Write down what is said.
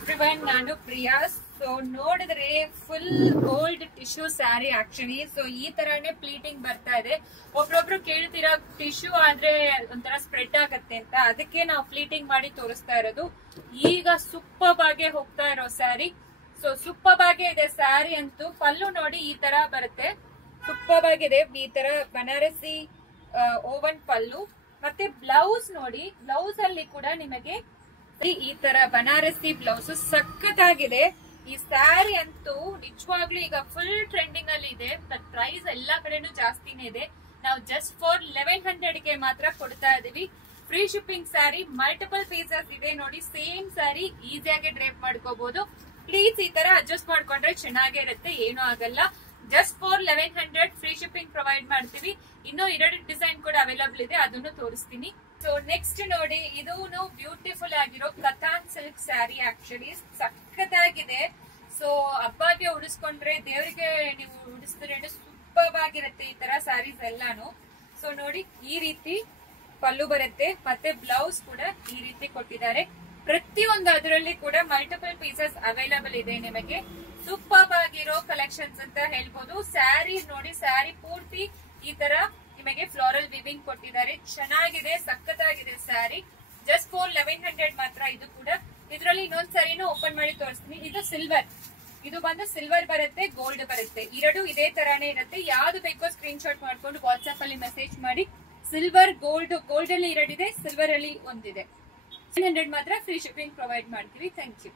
Everyone, ನಾನು Priya. So ನೋಡಿದ್ರೆ full gold tissue sari actually. So ಈ ತರಾನೇ ಪ್ಲೀಟಿಂಗ್ ಬರ್ತಾ ಇದೆ. ಒಬ್ರೊಬ್ರು ಕೇಳ್ತೀರಾ ಟಿಶ್ಯೂ ಆದ್ರೆ ಒಂಥರ ಸ್ಪ್ರೆಡ್ ಆಗತ್ತೆ ಅಂತ, ಅದಕ್ಕೆ ನಾವು ಪ್ಲೀಟಿಂಗ್ ಮಾಡಿ ತೋರಿಸ್ತಾ ಇರೋದು. ಈಗ ಸೂಪರ್ ಆಗಿ ಹೋಗ್ತಾ ಇರೋ ಸ್ಯಾರಿ. ಸೊ ಸೂಪರ್ ಆಗಿ ಇದೆ ಸ್ಯಾರಿ ಅಂತೂ. ಪಲ್ಲು ನೋಡಿ ಈ ತರ ಬರುತ್ತೆ, ಸೂಪರ್ ಆಗಿದೆ. ಈ ತರ ಬನಾರಸಿ ಓವನ್ ಪಲ್ಲು. ಮತ್ತೆ ಬ್ಲೌಸ್ ನೋಡಿ, ಬ್ಲೌಸ್ ಅಲ್ಲಿ ಕೂಡ ನಿಮಗೆ ಈ ತರ ಬನಾರಸಿ ಬ್ಲೌಸ್ ಸಖತ್ತಾಗಿದೆ. ಈ ಸ್ಯಾರಿ ಅಂತೂ ನಿಜವಾಗ್ಲೂ ಈಗ ಫುಲ್ ಟ್ರೆಂಡಿಂಗ್ ಅಲ್ಲಿ ಇದೆ. ಪ್ರೈಸ್ ಎಲ್ಲಾ ಕಡೆನೂ ಜಾಸ್ತಿನೇ ಇದೆ. ನಾವು ಜಸ್ಟ್ ಫಾರ್ 1100 ಗೆ ಮಾತ್ರ ಕೊಡ್ತಾ ಇದೀವಿ. Free shipping sari, multiple pieces ಇದೆ ನೋಡಿ. ಸೇಮ್ ಸ್ಯಾರಿ ಈಸಿಯಾಗಿ ಡ್ರೇಪ್ ಮಾಡ್ಕೋಬಹುದು. ಪ್ಲೀಸ್ ಈ ತರ ಅಡ್ಜಸ್ಟ್ ಮಾಡ್ಕೊಂಡ್ರೆ ಚೆನ್ನಾಗಿರುತ್ತೆ, ಏನೂ ಆಗಲ್ಲ. Just for 1100 free shipping provide ಮಾಡ್ತೀವಿ. ಇನ್ನೂ 2 ಡಿಸೈನ್ ಕೂಡ ಅವೈಲಬಲ್ ಇದೆ, ಅದನ್ನು ತೋರಿಸ್ತೀನಿ. ಸೊ ನೆಕ್ಸ್ಟ್ ನೋಡಿ, ಇದು ಬ್ಯೂಟಿಫುಲ್ ಆಗಿರೋ ಕಥಾನ್ ಸಿಲ್ಕ್ ಸ್ಯಾರಿ. ಆಕ್ಚುಲಿ ಸಖತ್ತಾಗಿದೆ. ಸೊ ಹಬ್ಬಗೆ ಉಡಿಸ್ಕೊಂಡ್ರೆ, ದೇವರಿಗೆ ನೀವು ಉಡಿಸಿದ್ರೆ ಸೂಪರ್ ಆಗಿರುತ್ತೆ ಈ ತರ ಸ್ಯಾರೀಸ್ ಎಲ್ಲಾನು. ಸೊ ನೋಡಿ, ಈ ರೀತಿ ಪಲ್ಲು ಬರುತ್ತೆ, ಮತ್ತೆ ಬ್ಲೌಸ್ ಕೂಡ ಈ ರೀತಿ ಕೊಟ್ಟಿದ್ದಾರೆ. ಪ್ರತಿಯೊಂದು ಅದರಲ್ಲಿ ಕೂಡ ಮಲ್ಟಿಪಲ್ ಪೀಸಸ್ ಅವೈಲಬಲ್ ಇದೆ ನಿಮಗೆ. ಸೂಪರ್ ಆಗಿರೋ ಕಲೆಕ್ಷನ್ಸ್ ಅಂತ ಹೇಳ್ಬೋದು. ಸ್ಯಾರಿ ನೋಡಿ, ಸ್ಯಾರಿ ಪೂರ್ತಿ ಈ ತರ ನಿಮಗೆ ಫ್ಲೋರಲ್ ವಿವಿಂಗ್ ಕೊಟ್ಟಿದ್ದಾರೆ. ಚೆನ್ನಾಗಿದೆ, ಸಖತ್ತಾಗಿದೆ ಸ್ಯಾರಿ. ಜಸ್ಟ್ ಫಾರ್ 1100 ಮಾತ್ರ ಇದು ಕೂಡ. ಇದರಲ್ಲಿ ಇನ್ನೊಂದ್ ಸ್ಯಾರಿನೂ ಓಪನ್ ಮಾಡಿ ತೋರಿಸ್ತೀನಿ. ಇದು ಸಿಲ್ವರ್, ಇದು ಬಂದು ಸಿಲ್ವರ್ ಬರುತ್ತೆ, ಗೋಲ್ಡ್ ಬರುತ್ತೆ. ಎರಡು ಇದೇ ತರಾನೇ ಇರುತ್ತೆ. ಯಾವ್ದು ಬೇಕೋ ಸ್ಕ್ರೀನ್ ಶಾಟ್ ಮಾಡ್ಕೊಂಡು ವಾಟ್ಸ್ಆಪ್ ಅಲ್ಲಿ ಮೆಸೇಜ್ ಮಾಡಿ. ಸಿಲ್ವರ್, ಗೋಲ್ಡ್, ಗೋಲ್ಡ್ ಅಲ್ಲಿ 2 ಇದೆ, ಸಿಲ್ವರ್ ಅಲ್ಲಿ 1 ಇದೆ. 1100 ಮಾತ್ರ ಫ್ರೀ ಶಿಪ್ಪಿಂಗ್ ಪ್ರೊವೈಡ್ ಮಾಡ್ತೀವಿ. Thank you.